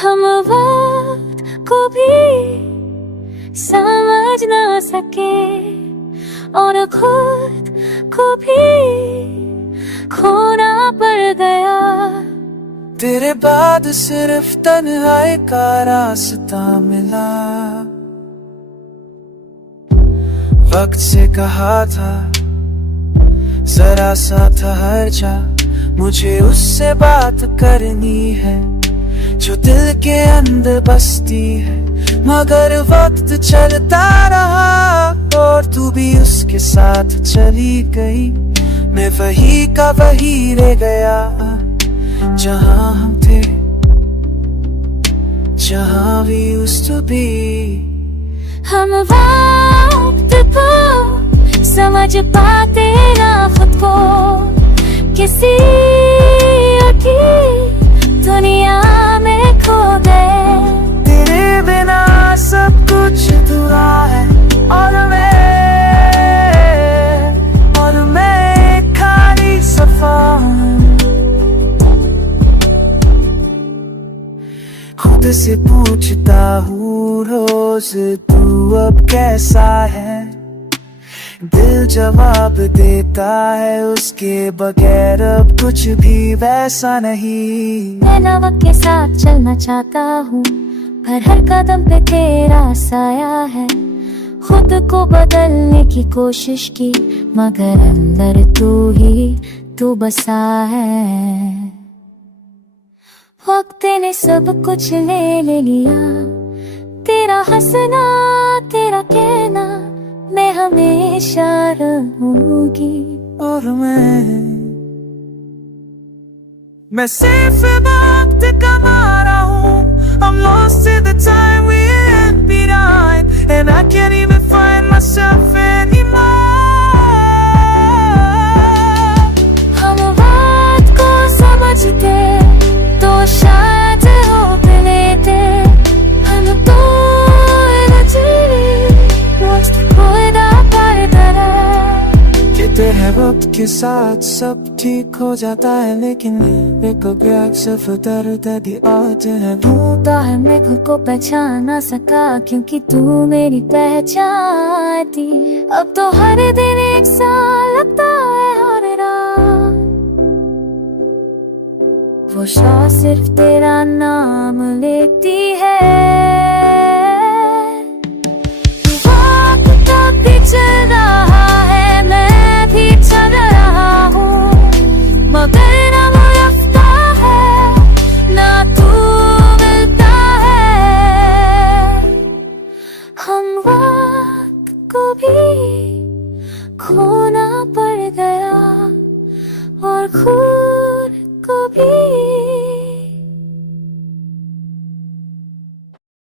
हम वक्त को भी समझ ना सके और खुद को भी खोना पड़ गया। तेरे बाद सिर्फ तन्हाई का रास्ता मिला। वक्त से कहा था जरा सा ठहर, मुझे उससे बात करनी है जो दिल के अंदर बसती है। मगर वक्त चलता रहा और तू भी उसके साथ चली गई। मैं वही का वही रह गया जहां हम थे, जहां we used to be। हम वक्त को समझ पाते ना खुद को, किसी अकी दुनिया में खो गए। तेरे बिना सब कुछ अधूरा है और मैं खाली सफा हूँ। खुद से पूछता हूँ रोज तू अब कैसा है। दिल जवाब देता है उसके बगैर अब कुछ भी वैसा नहीं। मैं ना वक्त के साथ चलना चाहता हूँ पर हर कदम पे तेरा साया है। खुद को बदलने की कोशिश की मगर अंदर तू बसा है। वक्त ने सब कुछ ले लिया, तेरा हंसना तेरा कहना, मैं हमेशा रहूंगी। और मैं सिर्फ वक्त का मारा हूँ। I'm lost in the time we ain't behind and I can't even find myself anymore। हम बात को समझते तो शायद रोक लेते। हम तो कहते हैं वक्त के साथ सब ठीक हो जाता है, लेकिन मेरे को भी अक्सर दर्द दी आते हैं। ढूंढता है मैं खुद को पहचान ना सका क्योंकि तू मेरी पहचान थी। अब तो हर दिन एक सा लगता है हर रात। वो शाह सिर्फ तेरा नाम लेती है। वक्त तब भी चल रहा है, मैं भी चल रहा हूँ, मगर ना वो रफ्ता है ना तू मिलता है। हम वक्त को भी खोना पड़ गया और खुद को भी